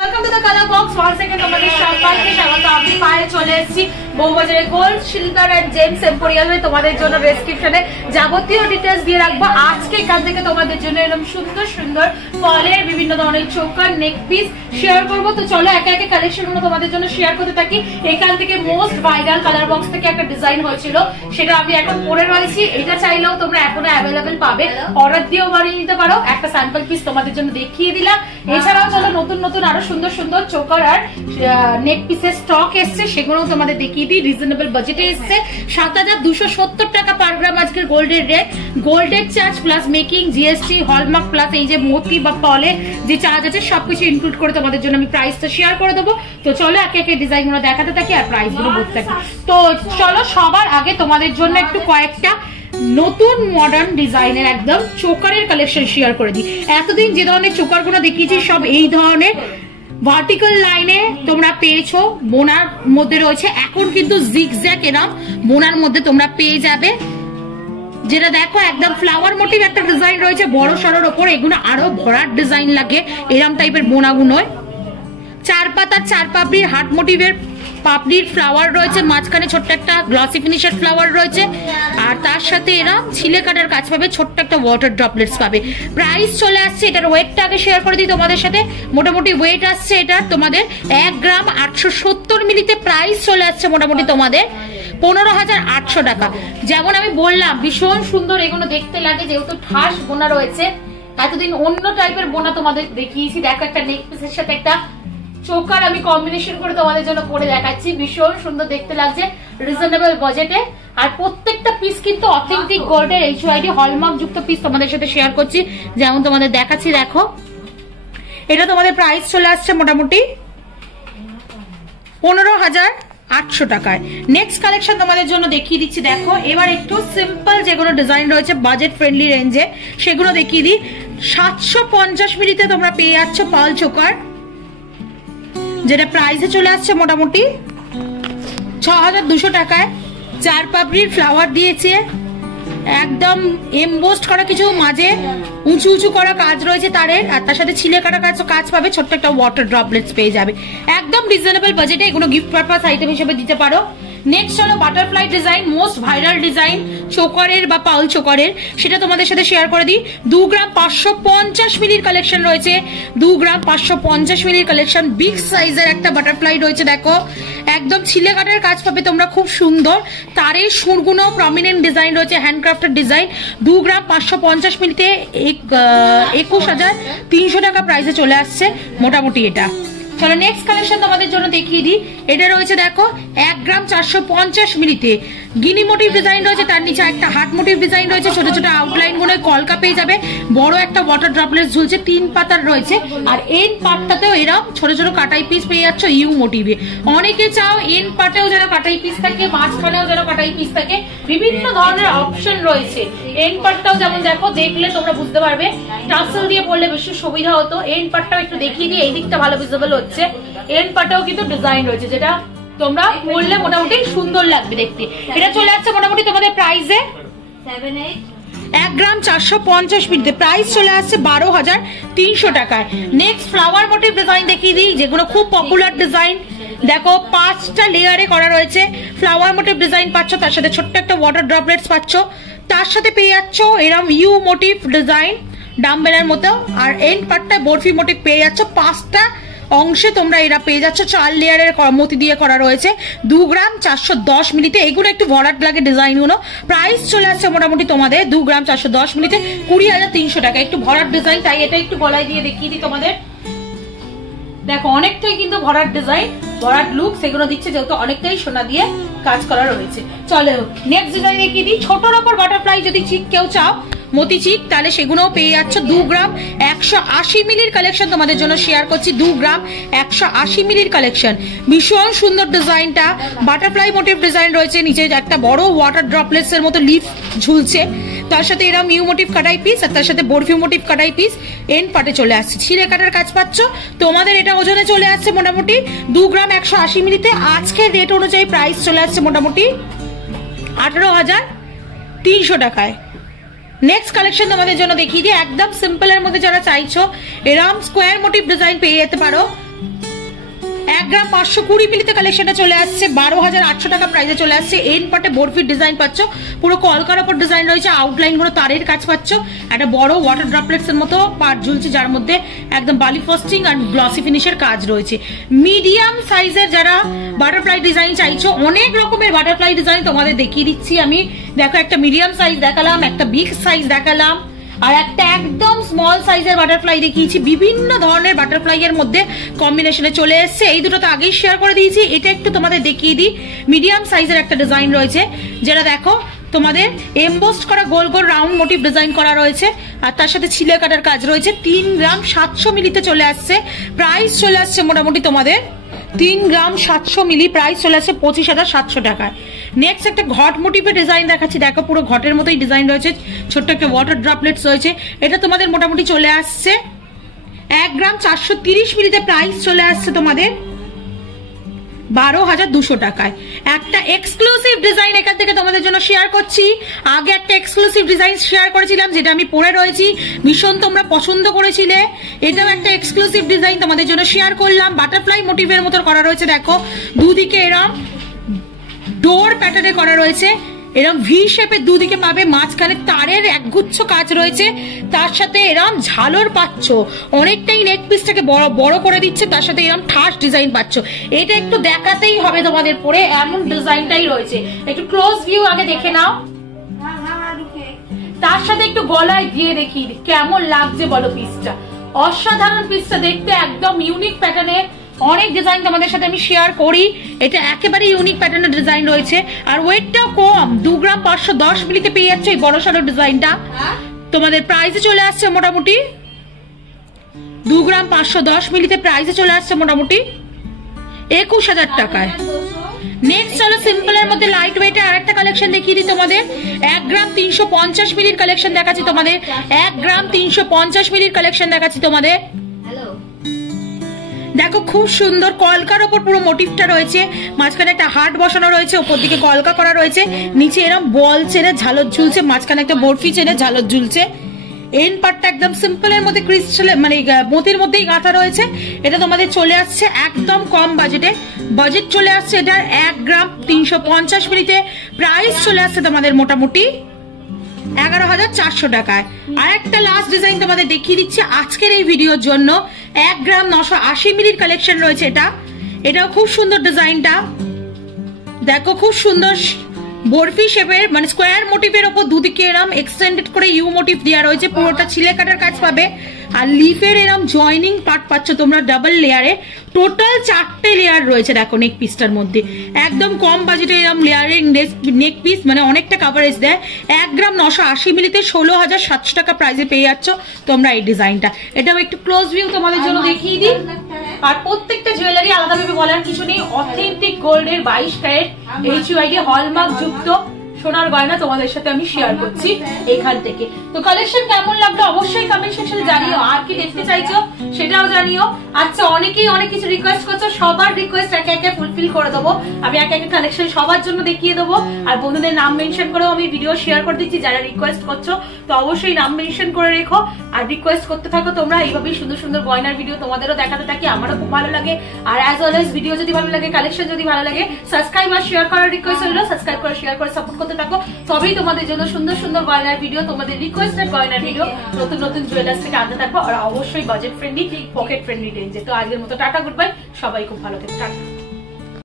Welcome to the color box. Once again, তোমাদের সবাইকে স্বাগত। আমি পায়ে চলে এসেছি বউবাজারে গোল্ড সিলভার এন্ড জেমস এম্পোরিয়ামে। তোমাদের জন্য ডেসক্রিপশনে যাবতীয় ডিটেইলস দিয়ে রাখবো। আজকে এখান থেকে তোমাদের জন্য এরকম সুন্দর সুন্দর ফলের বিভিন্ন ধরনের চোকার নেক পিস শেয়ার করবো। তো চলো একে একে কালেকশন গুলো তোমাদের জন্য শেয়ার করতে থাকি। এখান থেকে মোস্ট ভাইরাল কালার বক্স থেকে একটা ডিজাইন হয়েছিল, সেটা আমি এখন পরে রয়েছি। এটা চাইলেও তোমরা এখনো অ্যাভেলেবেল পাবে, অর্ডার দিয়েও বানিয়ে নিতে পারো। একটা স্যাম্পল পিস তোমাদের জন্য দেখিয়ে দিলাম। এছাড়াও চলো নতুন নতুন আরো সুন্দর সুন্দর চোকার আর নেক পিসের স্টক এসছে, সেগুলো তোমাদের দেখিয়ে দিই। রিজনেবল বাজেটে এসছে ৭,২৭০ টাকা পার গ্রাম আজকের গোল্ডের রেট। গোল্ডের charge plus making, GST, hallmark plus এই যে মোতি বা পলে যে চার্জ আছে সবকিছু ইনক্লুড করে তোমাদের জন্য আমি প্রাইসটা শেয়ার করে দেবো। তো চলো একে একে ডিজাইন গুলো দেখাতে থাকি আর প্রাইস গুলো বলতে থাকি। তো চলো সবার আগে তোমাদের জন্য একটু কয়েকটা নতুন মডার্ন ডিজাইনের একদম চোকারের কালেকশন শেয়ার করে দিই। এতদিন যে ধরনের চোকার গুলো দেখিয়েছি সব এই ধরনের ভার্টিক্যাল লাইনে তোমরা পেয়েছো, বোনার মধ্যে রয়েছে। এখন কিন্তু জিগজ্যাগ এরম বোনার মধ্যে তোমরা পেয়ে যাবে, যেটা দেখো একদম ফ্লাওয়ার মোটিভ একটা ডিজাইন রয়েছে বড় সরোর ওপর। এগুলো আরো ভরাট ডিজাইন লাগে এরম টাইপের বোনাগুলোয়। চার পাতার চার পাপড়ির হার্ট মোটিভের পাপড়ির ফ্লাওয়ার রয়েছে, মাঝখানে ছোট্ট একটা গ্লসি ফিনিশের ফ্লাওয়ার রয়েছে, আর তার সাথে এরা ছিলে কাটার কাজ পাবে, ছোট্ট একটা ওয়াটার ড্রপলেটস পাবে। প্রাইস চলে আসছে, এটার ওয়েটটা আগে শেয়ার করে দিই তোমাদের সাথে। মোটামুটি ওয়েট আসছে এটা তোমাদের 1 গ্রাম 870 মিলিতে। প্রাইস চলে আসছে মোটামুটি তোমাদের 15,800 টাকা। যেমন আমি বললাম ভীষণ সুন্দর এগুলো দেখতে লাগে, যেহেতু ঠাস বোনা রয়েছে। এতদিন অন্য টাইপের বোনা তোমাদের দেখিয়েছি। দেখো একটা নেক পিসের সাথে একটা চোকার আমি কম্বিনেশন করে তোমাদের জন্য করে দেখাচ্ছি, ভীষণ সুন্দর দেখতে লাগছে রিজনেবল বাজেটে। আর প্রত্যেকটা পিস কিন্তু অথেন্টিক গোল্ডের HYD হলমার্ক যুক্ত পিস তোমাদের সাথে শেয়ার করছি, যেমন তোমাদের দেখাচ্ছি। দেখো এটা তোমাদের প্রাইস চলে আসছে মোটামুটি 15,800 টাকায়। নেক্সট কালেকশন তোমাদের জন্য দেখিয়ে দিচ্ছি। দেখো এবার একটু সিম্পল যেগুলো ডিজাইন রয়েছে বাজেট ফ্রেন্ডলি রেঞ্জে সেগুলো দেখিয়ে দিই। 750 মিলিতে তোমরা পেয়ে যাচ্ছ পাল চোকার, যেটা প্রাইসে চলে আসছে মোটামুটি 6,200 টাকায়। চার পাপড়ির ফ্লাওয়ার দিয়েছে, একদম এমবোস্ট করা কিছু মাঝে উঁচু উঁচু করা কাজ রয়েছে তারের, আর তার সাথে ছিলে কাটা কাজ পাবে, ছোট্ট একটা ওয়াটার ড্রপলেটস পেয়ে যাবে একদম রিজনেবল বাজেটে। এগুলো গিফট পারপাস আইটেম হিসেবে দিতে পারো। নেক্সট হলো butterfly design, most viral design চোকারের বা পাউল চোকারের, সেটা তোমাদের সাথে শেয়ার করে দিই। 2 গ্রাম 550 মিলির কালেকশন রয়েছে, 2 গ্রাম 550 মিলির কালেকশন। বিগ সাইজের একটা বাটারফ্লাই রয়েছে, দেখো একদম ছিলে কাটার কাজ পাবে তোমরা, খুব সুন্দর। তারের সুরগুলো প্রমিনেন্ট ডিজাইন রয়েছে, হ্যান্ডক্রাফটেড ডিজাইন। 2 গ্রাম 550 মিলিতে 21,300 টাকা প্রাইসে চলে আসছে মোটামুটি এটা। চলো নেক্সট কালেকশন তোমাদের জন্য দেখিয়ে দিই। এটা রয়েছে দেখো 1 গ্রাম 450 মিলিতে গিনি মোটিভ ডিজাইন রয়েছে, তার নিচে একটা হার্ট মোটিভ ডিজাইন রয়েছে, ছোট ছোট আউটলাইন গুলো কলকা পেয়ে যাবে, বড় একটা ওয়াটার ড্রপলেটস ঝুলছে, 3 পাতার রয়েছে। আর এন্ড পার্টটাতেও এরকম ছোট ছোট কাটাই পিস পেয়ে যাচ্ছ ইউ মোটিভে। অনেকে চাও এন্ড পার্টেও যেন কাটাই পিস থাকে, মাঝখানেও যেন কাটাই পিস থাকে, বিভিন্ন ধরনের অপশন রয়েছে। এন্ড পার্টটাও যেমন দেখো দেখলে তোমরা বুঝতে পারবে, টাসেল দিয়ে পড়লে বেশি সুবিধা হতো। এন্ড পার্টটাও একটু দেখিয়ে দিই, এই দিকটা ভালো ভিজিবল হচ্ছে। এন্ড পার্টেও কিন্তু ডিজাইন রয়েছে, যেটা তোমরা পরলে মোটামুটি সুন্দর লাগবে দেখতে। এটা চলে আসছে মোটামুটি তোমাদের প্রাইসে 1 গ্রাম 450 মিলিতে। প্রাইস চলে আসছে 12,300 টাকায়। নেক্সট ফ্লাওয়ার মোটিভ ডিজাইন দেখিয়ে দিই, যেগুলো খুব পপুলার ডিজাইন। দেখো 5টা লেয়ারে করা রয়েছে, ফ্লাওয়ার মোটিভ ডিজাইন পাচ্ছ, তার সাথে ছোট্ট একটা ওয়াটার ড্রপলেটস পাচ্ছ, তার সাথে পেয়ে যাচ্ছ এরম ইউ মোটিভ ডিজাইন ডাম্বেলের মতো। আর এন্ড পার্টটা বরফি মোটিভ পেয়ে যাচ্ছ। 5টা অংশে তোমরা এরা পেয়ে যাচ্ছ, 4 লেয়ারের মতি দিয়ে করা রয়েছে। 2 গ্রাম 410 মিলিতে। এগুলো একটু ভরাট লাগে ডিজাইন গুলো। প্রাইস চলে আসছে মোটামুটি তোমাদের 2 গ্রাম 410 মিলিতে 20,300 টাকা। একটু ভরাট ডিজাইন, তাই এটা একটু গলায় দিয়ে দেখিয়ে দিই তোমাদের। দেখো অনেকটাই কিন্তু ভরাট ডিজাইন, ভরাট লুক সেগুলো দিচ্ছে, যেহেতু অনেকটাই সোনা দিয়ে কাজ করা রয়েছে। চলো নেক্সট ডিজাইন দেখিয়ে দিই। ছোটর ওপর বাটারফ্লাই যদি চিক কেউ চাও মতি চিক, তাহলে সেগুলোও পেয়ে যাচ্ছ। 2 গ্রাম 180 মিলির কালেকশন তোমাদের জন্য শেয়ার করছি। 2 গ্রাম 180 মিলির কালেকশন, ভীষণ সুন্দর ডিজাইনটা। বাটারফ্লাই মোটিভ ডিজাইন রয়েছে, নিচে একটা বড় ওয়াটার ড্রপলেটস এর মতো লিফ ঝুলছে, তার সাথে এরা মিউ মোটিভ কাটাই পিস, আর তার সাথে বরফি মোটিভ কাটাই পিস এন্ড পার্টে চলে আসছে। ছিঁড়ে কাটার কাজ পাচ্ছ তোমাদের। এটা ওজনে চলে আসছে মোটামুটি 2 গ্রাম 180 মিলিতে। আজকের রেট অনুযায়ী প্রাইস চলে আসছে মোটামুটি 18,300 টাকায়। নেক্সট কালেকশন তোমাদের জন্য দেখিয়ে দিই। একদম সিম্পল এর মধ্যে যারা চাইছো এরকম স্কোয়ার মোটিভ ডিজাইন পেয়ে যেতে পারো। 1 গ্রাম 520 মিলিতে কালেকশনটা চলে আসছে 12,800 টাকা প্রাইসে চলে আসছে। এন্ড পার্টে বরফির ডিজাইন পাচ্ছ, পুরো কলকার উপর ডিজাইন রয়েছে, আউটলাইন গুলো তারের কাজ পাচ্ছ, একটা বড় ওয়াটার ড্রপলেটস এর মতো পার্ট ঝুলছে যার মধ্যে একদম বালি ফ্রস্টিং আর গ্লসি ফিনিশের কাজ রয়েছে। মিডিয়াম সাইজের যারা বাটারফ্লাই ডিজাইন চাইছো, অনেক রকমের বাটারফ্লাই ডিজাইন তোমাদের দেখিয়ে দিচ্ছি আমি। দেখো একটা মিডিয়াম সাইজ দেখালাম, একটা বিগ সাইজ দেখালাম, আর একটা একদম স্মল সাইজের বাটারফ্লাই দেখিয়েছি। বিভিন্ন ধরনের বাটারফ্লাই এর মধ্যে কম্বিনেশনে চলে এসছে। এই দুটো তো আগেই শেয়ার করে দিয়েছি, এটা একটু তোমাদের দেখিয়ে দিই। মিডিয়াম সাইজের একটা ডিজাইন রয়েছে, যেটা দেখো তোমাদের এমবোস্ট করা গোল গোল রাউন্ড মোটিভ ডিজাইন করা রয়েছে, আর তার সাথে ছিলে কাটার কাজ রয়েছে। 3 গ্রাম 700 মিলিতে চলে আসছে। প্রাইস চলে আসছে মোটামুটি তোমাদের 3 গ্রাম 700 মিলি, প্রাইস চলে আসছে 25,700 টাকায়। নেক্সট একটা ঘট মোটিভের ডিজাইন দেখাচ্ছি। দেখো পুরো ঘটের মতোই ডিজাইন রয়েছে, ছোট্ট একটা ওয়াটার ড্রপলেটস রয়েছে। এটা তোমাদের মোটামুটি চলে আসছে 1 গ্রাম 430 মিলিতে, প্রাইস চলে আসছে তোমাদের 12,200 টাকায়। একটা এক্সক্লুসিভ ডিজাইন এখান থেকে তোমাদের জন্য শেয়ার করছি। আগে একটা এক্সক্লুসিভ ডিজাইন শেয়ার করেছিলাম, যেটা আমি পরে রয়েছি, ভীষণ তোমরা পছন্দ করেছিলে। এটাও একটা এক্সক্লুসিভ ডিজাইন তোমাদের জন্য শেয়ার করলাম। বাটারফ্লাই মোটিভের মতো করা রয়েছে, দেখো দুদিকে এরম ডোর প্যাটার্নে করা রয়েছে, এরম ভি শেপের দুদিকে পাবে, মাঝখানে তারের একগুচ্ছ কাজ রয়েছে, তার সাথে এরম ঝালর পাচ্ছ, অনেকটাই নেক পিসটাকে বড় করে দিচ্ছে, তার সাথে এরম ঠাস ডিজাইন পাচ্ছ। এটা একটু দেখাতেই হবে তোমাদের পরে, এমন ডিজাইনটাই রয়েছে। একটু ক্লোজ ভিউ আগে দেখে নাও, তার সাথে একটু গলায় দিয়ে দেখি কেমন লাগছে বলো পিসটা। অসাধারণ পিসটা দেখতে, একদম ইউনিক প্যাটার্নে। অনেক ডিজাইন তোমাদের সাথে আমি শেয়ার করি, এটা একেবারে ইউনিক প্যাটার্নের ডিজাইন রয়েছে, আর ওয়েটটাও কম। 2 গ্রাম 510 মিলিতে পেয়ে যাচ্ছে এই বড় সড়ো ডিজাইনটা। তোমাদের প্রাইসে চলে আসছে মোটামুটি 2 গ্রাম 510 মিলিতে, প্রাইসে চলে আসছে মোটামুটি 21,000 টাকায়। নেক্সট চলো সিম্পলের মধ্যে লাইট ওয়েটে আরেকটা কালেকশন দেখিয়ে দিই তোমাদের। 1 গ্রাম 350 মিলির কালেকশন দেখাচ্ছি তোমাদের। 1 গ্রাম 350 মিলির কালেকশন দেখাচ্ছি তোমাদের। দেখো খুব সুন্দর কলকার ওপর পুরো মোটিভটা রয়েছে, মাঝখানে একটা হার্ট বসানো রয়েছে, উপর দিকে কলকা করা রয়েছে, নিচে এরকম বল চেনে ঝালর ঝুলছে, মাঝখানে একটা বরফি চেনে ঝালর ঝুলছে। এন্ড পার্টটা একদম সিম্পলের মধ্যে ক্রিস্টাল মানে মতির মধ্যেই গাঁথা রয়েছে। এটা তোমাদের চলে আসছে একদম কম বাজেটে, বাজেট চলে আসছে এটার 1 গ্রাম 350 মিলিতে, প্রাইস চলে আসছে তোমাদের মোটামুটি 11,400 টাকায়। আর একটা লাস্ট ডিজাইন তোমাদের দেখিয়ে দিচ্ছি আজকের এই ভিডিওর জন্য। 1 গ্রাম 980 মিলির কালেকশন রয়েছে এটা। এটাও খুব সুন্দর ডিজাইনটা, দেখো খুব সুন্দর বরফি শেপের মানে স্কোয়ার মোটিভের ওপর দুদিকে এরম এক্সটেন্ডেড করে ইউ মোটিভ দেওয়া রয়েছে, পুরোটা ছিলে কাটার কাজ পাবে, আর লিফের এরম জয়নিং পার্ট পাচ্ছ তোমরা ডাবল লেয়ারে। টোটাল 4টে লেয়ার রয়েছে দেখো নেক পিসটার মধ্যে। একদম কম বাজেটে এরম লেয়ারিং নেক পিস, মানে অনেকটা কাভারেজ দেয়। 1 গ্রাম 980 মিলিতে 16,700 টাকা প্রাইসে পেয়ে যাচ্ছ তোমরা এই ডিজাইনটা। এটাও একটু ক্লোজ ভিউ তোমাদের জন্য দেখিয়ে দিই। আর প্রত্যেকটা জুয়েলারি আলাদাভাবে বলার কিছু নেই, অথেন্টিক গোল্ডের 22 ক্যারেট HUID হলমার্ক যুক্ত সোনার গয়না তোমাদের সাথে আমি শেয়ার করছি এখান থেকে। তো কালেকশন কেমন লাগলো অবশ্যই কমেন্ট সেকশনে জানিও, আর কি দেখতে চাইছো সেটাও জানিও। আচ্ছা অনেকেই অনেক কিছু রিকোয়েস্ট করছো, সবার রিকোয়েস্ট একে একে ফুলফিল করে দেবো আমি, একে একে কালেকশন সবার জন্য দেখিয়ে দেবো। আর বন্ধুদের নাম মেনশন করেও আমি ভিডিও শেয়ার করে দিচ্ছি, যারা রিকোয়েস্ট করছো তো অবশ্যই নাম মেনশন করে রেখো আর রিকোয়েস্ট করতে থাকো তোমরা। এইভাবেই সুন্দর সুন্দর গয়নার ভিডিও তোমাদেরও দেখাতে থাকি, আমারও খুব ভালো লাগে। আর অ্যাজ অলওয়েজ ভিডিও যদি ভালো লাগে, কালেকশন যদি ভালো লাগে, সাবস্ক্রাইব আর শেয়ার করার রিকোয়েস্ট হলো, সাবস্ক্রাইব করে শেয়ার করে সাপোর্ট করতে থাকো, তবেই তোমাদের জন্য সুন্দর সুন্দর গয়নার ভিডিও, তোমাদের রিকোয়েস্টেড গয়নার ভিডিও নতুন নতুন জুয়েলার্স থেকে আনতে থাকবো, আর অবশ্যই বাজেট ফ্রেন্ডলি পকেট ফ্রেন্ডলি রেঞ্জে। তো আজকের মতো টাটা, গুড বাই, সবাই খুব ভালো থেকো, টাটা।